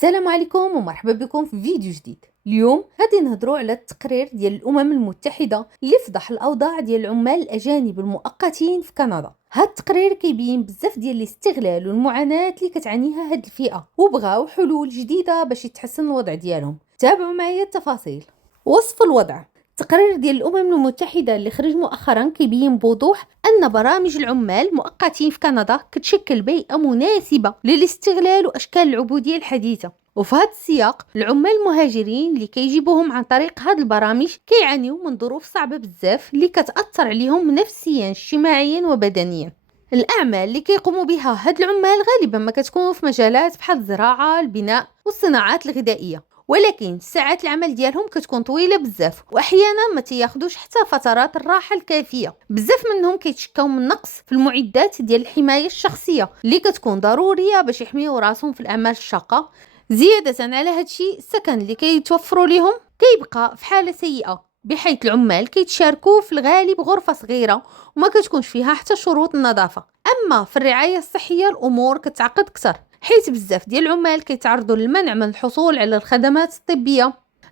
السلام عليكم ومرحبا بكم في فيديو جديد. اليوم غادي نهضروا على التقرير ديال الامم المتحده اللي فضح الاوضاع ديال العمال الاجانب المؤقتين في كندا. هذا التقرير كيبين بزاف ديال الاستغلال والمعاناه اللي كتعانيها هذه الفئه، وبغاو حلول جديده باش يتحسن الوضع ديالهم. تابعوا معايا التفاصيل. وصف الوضع. التقرير ديال الامم المتحده اللي خرج مؤخرا كيبين بوضوح ان برامج العمال المؤقتين في كندا كتشكل بيئه مناسبه للاستغلال واشكال العبوديه الحديثه. وفي هذا السياق العمال المهاجرين اللي كيجيبوهم عن طريق هذه البرامج كيعانيو من ظروف صعبه بزاف اللي كتاثر عليهم نفسيا اجتماعيا وبدنيا. الاعمال اللي كيقوموا بها هاد العمال غالبا ما كتكون في مجالات بحال الزراعه، البناء والصناعات الغذائيه، ولكن ساعات العمل ديالهم كتكون طويله بزاف واحيانا ما تياخدوش حتى فترات الراحه الكافيه. بزاف منهم كيتشكاو من نقص في المعدات ديال الحمايه الشخصيه اللي كتكون ضروريه باش يحميو راسهم في الاعمال الشاقه. زياده على هادشي السكن اللي كيتوفروا لهم كيبقى في حاله سيئه، بحيث العمال كيتشاركوا في الغالب غرفه صغيره وما كتكونش فيها حتى شروط النظافه. اما في الرعايه الصحيه الامور كتعقد اكثر، حيث بزاف ديال العمال كيتعرضوا للمنع من الحصول على الخدمات الطبيه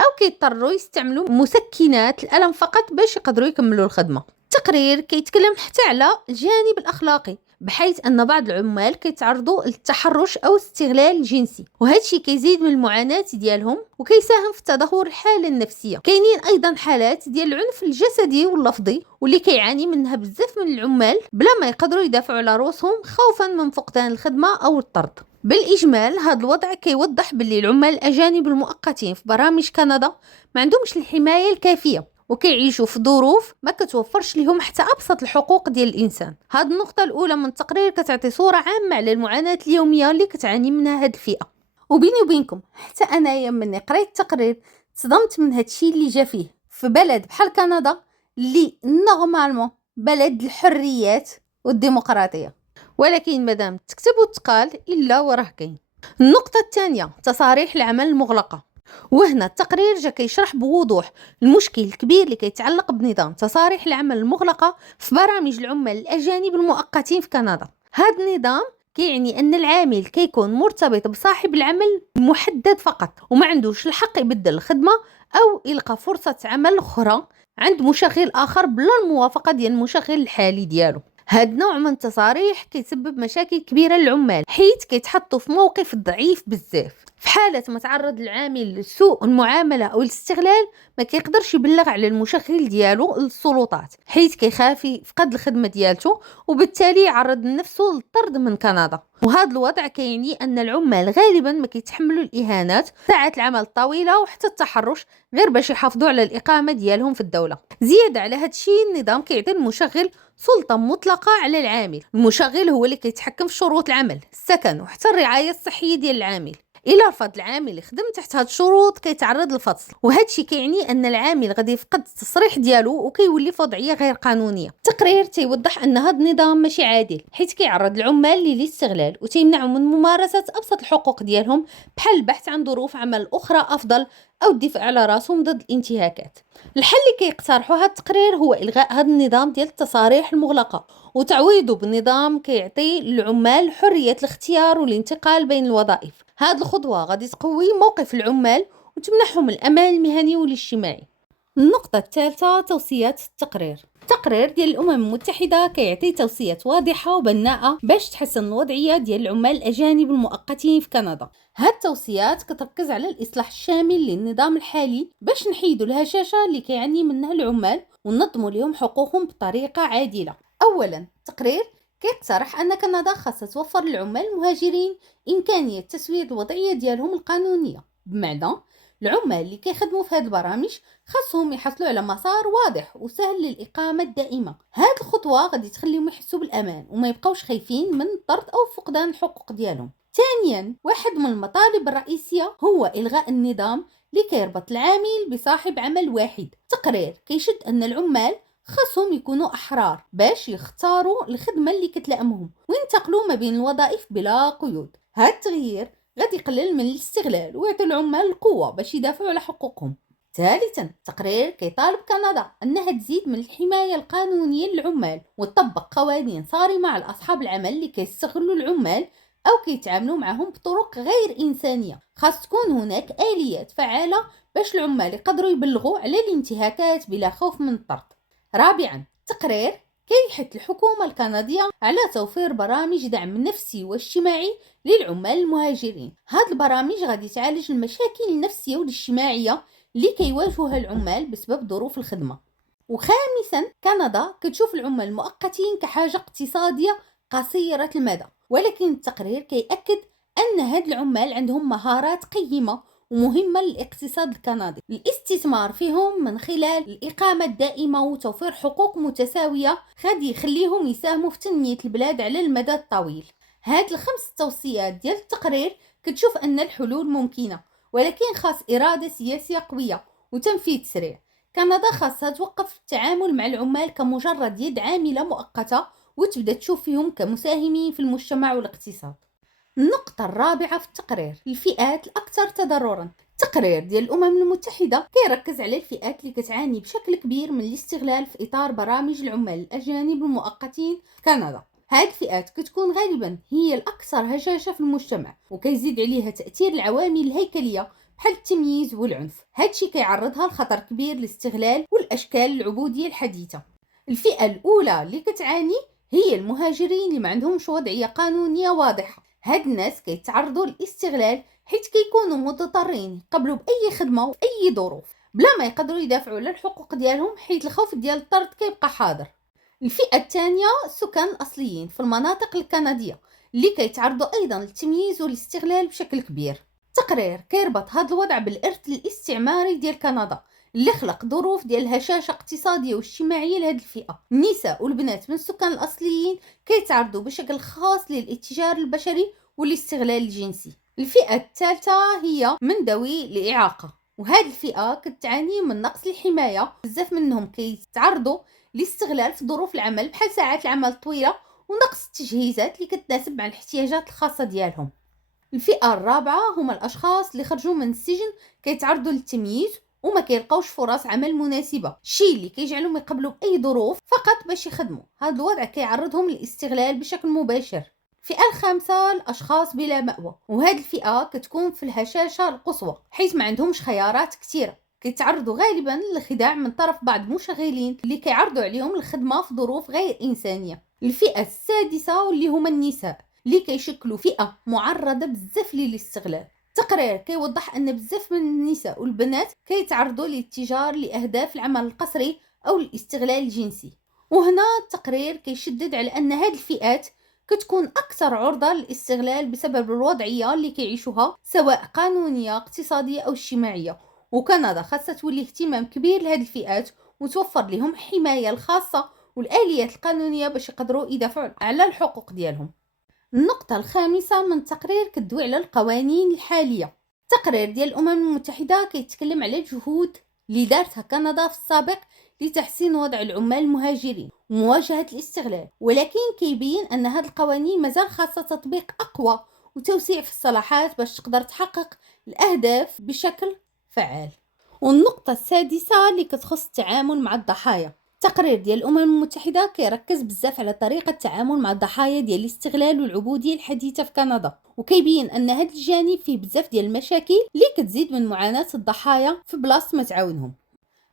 او كيضطروا يستعملوا مسكنات الالم فقط باش يقدروا يكملوا الخدمه. التقرير كيتكلم حتى على الجانب الاخلاقي، بحيث ان بعض العمال كيتعرضوا للتحرش او استغلال الجنسي، وهذا الشيء كيزيد من المعاناه ديالهم وكيساهم في تدهور الحاله النفسيه. كاينين ايضا حالات ديال العنف الجسدي واللفظي واللي كيعاني منها بزاف من العمال بلا ما يقدروا يدافعوا على رؤوسهم خوفا من فقدان الخدمه او الطرد. بالاجمال هذا الوضع كيوضح باللي العمال الاجانب المؤقتين في برامج كندا ما عندهمش الحمايه الكافيه وكيعيشوا في ظروف ما كتوفرش لهم حتى ابسط الحقوق ديال الانسان. هذه النقطه الاولى من التقرير كتعطي صوره عامه على المعاناه اليوميه اللي كتعاني منها هذه الفئه. وبيني وبينكم حتى انايا مني قريت التقرير تصدمت من هذا الشيء اللي جا فيه في بلد بحال كندا اللي نورمالمون بلد الحريات والديمقراطيه، ولكن مادام تكتب وتقال الا وراه كاين. النقطه الثانيه تصاريح العمل المغلقه، وهنا التقرير جا كيشرح بوضوح المشكل الكبير اللي كيتعلق بنظام تصاريح العمل المغلقه في برامج العمال الاجانب المؤقتين في كندا. هذا النظام كيعني ان العامل كيكون مرتبط بصاحب العمل محدد فقط وما عندوش الحق يبدل الخدمه او يلقى فرصه عمل اخرى عند مشغل اخر بلا الموافقه ديال المشغل الحالي ديالو. هاد نوع من التصاريح كيسبب مشاكل كبيره للعمال، حيث كيتحطوا في موقف ضعيف بزاف. في حاله ما تعرض العامل لسوء المعامله او الاستغلال ما كيقدرش يبلغ على المشغل ديالو للسلطات، حيث كيخاف يفقد الخدمه ديالته وبالتالي يعرض نفسه للطرد من كندا. وهذا الوضع كيعني ان العمال غالبا ما كيتحملوا الاهانات، ساعات العمل الطويله وحتى التحرش غير باش يحافظوا على الاقامه ديالهم في الدوله. زياده على هذا الشيء النظام كيعطي المشغل سلطه مطلقه على العامل. المشغل هو اللي كيتحكم في شروط العمل، السكن وحتى الرعايه الصحيه ديال العامل. الا رفض العامل يخدم تحت هاد الشروط كيتعرض للفصل، وهذا الشيء كيعني ان العامل غادي يفقد التصريح ديالو وكيولي في وضعيه غير قانونيه. التقرير تيوضح ان هذا النظام ماشي عادل، حيث كيعرض العمال للاستغلال وتيمنعهم من ممارسه ابسط الحقوق ديالهم بحال البحث عن ظروف عمل اخرى افضل او الدفاع على راسهم ضد الانتهاكات. الحل اللي كيقترحه هذا التقرير هو الغاء هذا النظام ديال التصاريح المغلقه وتعويضه بنظام كيعطي للعمال حريه الاختيار والانتقال بين الوظائف. هذه الخطوه غادي تقوي موقف العمال وتمنحهم الامان المهني والاجتماعي. النقطه الثالثه توصيات التقرير. التقرير ديال الامم المتحده كيعطي توصيات واضحه وبناءه باش تحسن الوضعيه ديال العمال الاجانب المؤقتين في كندا. هاد التوصيات كتركز على الاصلاح الشامل للنظام الحالي باش نحيدوا الهشاشه اللي كيعاني منها العمال وننظموا لهم حقوقهم بطريقه عادله. اولا التقرير كيقترح ان كندا خاصها توفر للعمال المهاجرين امكانيه تسويه الوضعيه ديالهم القانونيه، بمعنى العمال اللي كيخدموا في هذه البرامج خاصهم يحصلوا على مسار واضح وسهل للاقامه الدائمه. هذه الخطوه غادي تخليهم يحسوا بالامان وما يبقاوش خايفين من الطرد او فقدان الحقوق ديالهم. ثانيا واحد من المطالب الرئيسيه هو الغاء النظام اللي كيربط العامل بصاحب عمل واحد. التقرير كيشد ان العمال خاصهم يكونوا احرار باش يختاروا الخدمه اللي كتلائمهم وينتقلوا ما بين الوظائف بلا قيود. هذا التغيير غادي يقلل من الاستغلال ويعطي العمال القوه باش يدافعوا على حقوقهم. ثالثا التقرير كيطالب كندا انها تزيد من الحمايه القانونيه للعمال وتطبق قوانين صارمه على اصحاب العمل اللي كيستغلوا العمال أو كيتعاملوا معهم بطرق غير إنسانية. خاص تكون هناك آليات فعالة باش العمال يقدروا يبلغوا على الانتهاكات بلا خوف من الطرد. رابعا، تقرير كيحث الحكومة الكندية على توفير برامج دعم نفسي واجتماعي للعمال المهاجرين. هاد البرامج غادي تعالج المشاكل النفسية والاجتماعية اللي كيواجهوها العمال بسبب ظروف الخدمة. وخامسا، كندا كتشوف العمال المؤقتين كحاجة اقتصادية قصيرة المدى، ولكن التقرير كيأكد أن هاد العمال عندهم مهارات قيمة ومهمة للاقتصاد الكندي. الاستثمار فيهم من خلال الإقامة الدائمة وتوفير حقوق متساوية غادي يخليهم يساهموا في تنمية البلاد على المدى الطويل. هاد الخمس توصيات ديال التقرير كتشوف أن الحلول ممكنة، ولكن خاص إرادة سياسية قوية وتنفيذ سريع. كندا خاصها توقف التعامل مع العمال كمجرد يد عاملة مؤقتة وتبدأ تشوف فيهم كمساهمين في المجتمع والاقتصاد. النقطة الرابعة في التقرير، الفئات الأكثر تضرراً. التقرير ديال الأمم المتحدة كيركز على الفئات اللي كتعاني بشكل كبير من الاستغلال في إطار برامج العمال الأجانب المؤقتين في كندا. هاد الفئات كتكون غالباً هي الأكثر هشاشة في المجتمع، وكيزيد عليها تأثير العوامل الهيكلية بحال التمييز والعنف. هادشي كيعرضها لخطر كبير الاستغلال والأشكال العبودية الحديثة. الفئة الأولى اللي كتعاني هي المهاجرين اللي ما عندهمش وضعية قانونية واضحة. هاد الناس كيتعرضوا للاستغلال حيت كيكونوا مضطرين يقبلوا بأي خدمة وأي ظروف بلا ما يقدروا يدافعوا على الحقوق ديالهم، حيت الخوف ديال الطرد كيبقى حاضر. الفئة الثانية السكان الأصليين في المناطق الكندية اللي كيتعرضوا أيضا للتمييز والاستغلال بشكل كبير. التقرير كيربط هذا الوضع بالإرث الاستعماري ديال كندا اللي خلق ظروف ديال هشاشة اقتصادية واجتماعية لهذه الفئة. النساء والبنات من السكان الأصليين كيتعرضوا بشكل خاص للاتجار البشري والاستغلال الجنسي. الفئة الثالثة هي من ذوي الإعاقة، وهذه الفئة كتعاني من نقص الحماية. بزاف منهم كيتعرضوا لاستغلال في ظروف العمل بحال ساعات العمل الطويلة ونقص التجهيزات اللي كتناسب مع الاحتياجات الخاصة ديالهم. الفئة الرابعة هما الأشخاص اللي خرجوا من السجن كيتعرضوا للتمييز وما كيلقاوش فرص عمل مناسبة، الشيء اللي كيجعلهم يقبلوا بأي ظروف فقط باش يخدموا. هذا الوضع كيعرضهم للاستغلال بشكل مباشر. الفئة الخامسة الأشخاص بلا مأوى، وهذه الفئة كتكون في الهشاشة القصوى حيث ما عندهمش خيارات كثيرة. كيتعرضوا غالبا للخداع من طرف بعض المشغلين اللي كيعرضوا عليهم الخدمة في ظروف غير إنسانية. الفئة السادسة واللي هما النساء اللي كيشكلوا فئة معرضة بزاف للاستغلال. التقرير كيوضح أن بزاف من النساء والبنات كيتعرضوا للاتجار لأهداف العمل القسري أو الاستغلال الجنسي. وهنا التقرير كيشدد على أن هذه الفئات كتكون أكثر عرضة للاستغلال بسبب الوضعية اللي كيعيشوها سواء قانونية اقتصادية أو اجتماعية. وكندا خاصة تولي اهتمام كبير لهذه الفئات وتوفر لهم حماية الخاصة والآليات القانونية باش يقدروا يدافعوا على الحقوق ديالهم. النقطة الخامسة من التقرير كتدوي على القوانين الحالية. التقرير ديال الأمم المتحدة كيتكلم على الجهود اللي دارتها كندا في السابق لتحسين وضع العمال المهاجرين ومواجهة الاستغلال، ولكن كيبين أن هذه القوانين مازال خاصة تطبيق أقوى وتوسيع في الصلاحات باش تقدر تحقق الأهداف بشكل فعال. والنقطة السادسة اللي كتخص التعامل مع الضحايا. التقرير ديال الأمم المتحدة كيركز بزاف على طريقة التعامل مع الضحايا ديال الاستغلال والعبودية الحديثة في كندا، وكيبين أن هذا الجانب فيه بزاف ديال المشاكل اللي كتزيد من معاناة الضحايا في بلاصة ما تعاونهم.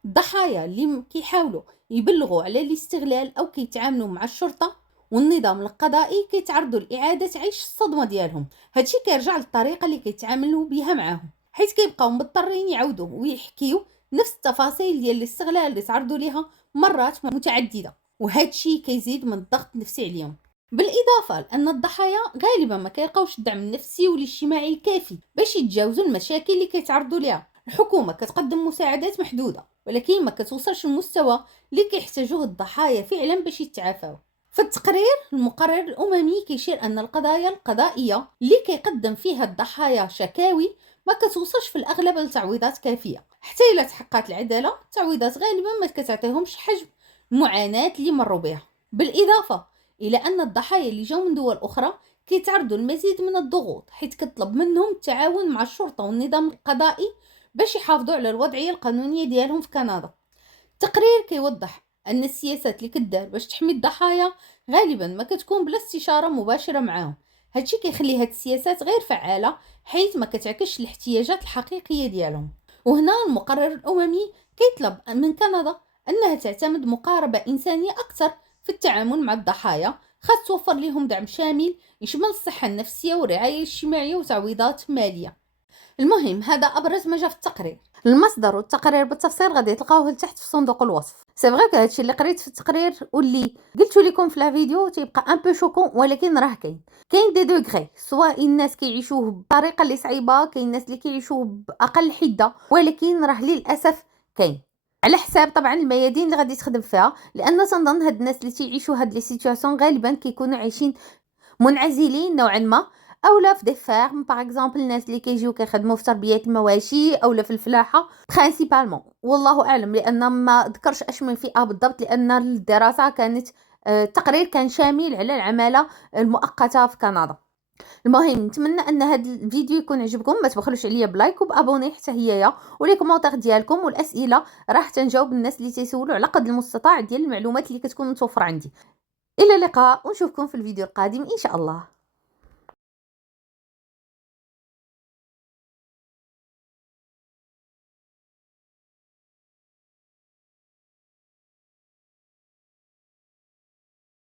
الضحايا اللي كيحاولوا يبلغوا على الاستغلال أو كيتعاملوا مع الشرطة والنظام القضائي كيتعرضوا لإعادة عيش الصدمة ديالهم. هادشي كيرجع للطريقة اللي كيتعاملوا بها معاهم، حيث كيبقاو مضطرين يعاودوا ويحكيو نفس التفاصيل ديال الاستغلال اللي تعرضوا ليها مرات متعددة، وهادشي كيزيد من الضغط النفسي عليهم. بالإضافة لأن الضحايا غالبا ما كيلقاوش الدعم النفسي والاجتماعي الكافي باش يتجاوزوا المشاكل اللي كيتعرضوا ليها. الحكومة كتقدم مساعدات محدودة ولكن ما كتوصلش المستوى اللي كيحتاجوه الضحايا فعلا باش يتعافاو. في التقرير المقرر الأممي كيشير أن القضايا القضائية اللي كيقدم فيها الضحايا شكاوي ما كتوصلش في الأغلب لتعويضات كافية. حتى إلا تحققت العدالة التعويضات غالبا ما كتعطيهمش حجم المعاناة اللي مروا بها. بالإضافة إلى أن الضحايا اللي جاو من دول أخرى كيتعرضوا المزيد من الضغوط حيث كتطلب منهم التعاون مع الشرطة والنظام القضائي باش يحافظوا على الوضعية القانونية ديالهم في كندا. التقرير كيوضح أن السياسات اللي كدار باش تحمي الضحايا غالبا ما كتكون بلا استشارة مباشرة معاهم. هادشي كيخلي هاد السياسات غير فعالة حيث ما كتعكسش الاحتياجات الحقيقية ديالهم. وهنا المقرر الأممي كيطلب من كندا أنها تعتمد مقاربة إنسانية أكثر في التعامل مع الضحايا، خاص توفر لهم دعم شامل يشمل الصحة النفسية والرعاية الاجتماعية وتعويضات مالية. المهم هذا ابرز ما جا في التقرير. المصدر والتقرير بالتفصيل غادي تلقاوه لتحت في صندوق الوصف. سي فغي هادشي اللي قريت في التقرير واللي قلت لكم في لا فيديو تيبقى ان بو شوكون، ولكن راه كاين دي دوغري، سواء الناس كيعيشوه بطريقه اللي صعيبه، كاين الناس اللي كيعيشوه باقل حده، ولكن راه للاسف كاين على حساب طبعا الميادين اللي غادي تخدم فيها، لان تنظن هاد الناس اللي تيعيشوا هاد لي سيتوياسيون غالبا كيكونوا عايشين منعزلين نوعا ما، اولا في دي فيرم باغ اكزومبل، الناس اللي كيجيو كيخدموا في تربيه المواشي اولا في الفلاحه برينسيبالمون، والله اعلم لان ما ذكرش اش من فئه بالضبط، لان الدراسه كانت التقرير كان شامل على العماله المؤقته في كندا. المهم نتمنى ان هذا الفيديو يكون عجبكم، ما تبخلوش عليا بلايك وبابوني حتى هيايا، ولي كومونتير ديالكم والاسئله راح تنجاوب الناس اللي تيسولوا على قدر المستطاع ديال المعلومات اللي كتكون متوفره عندي. الى اللقاء ونشوفكم في الفيديو القادم ان شاء الله.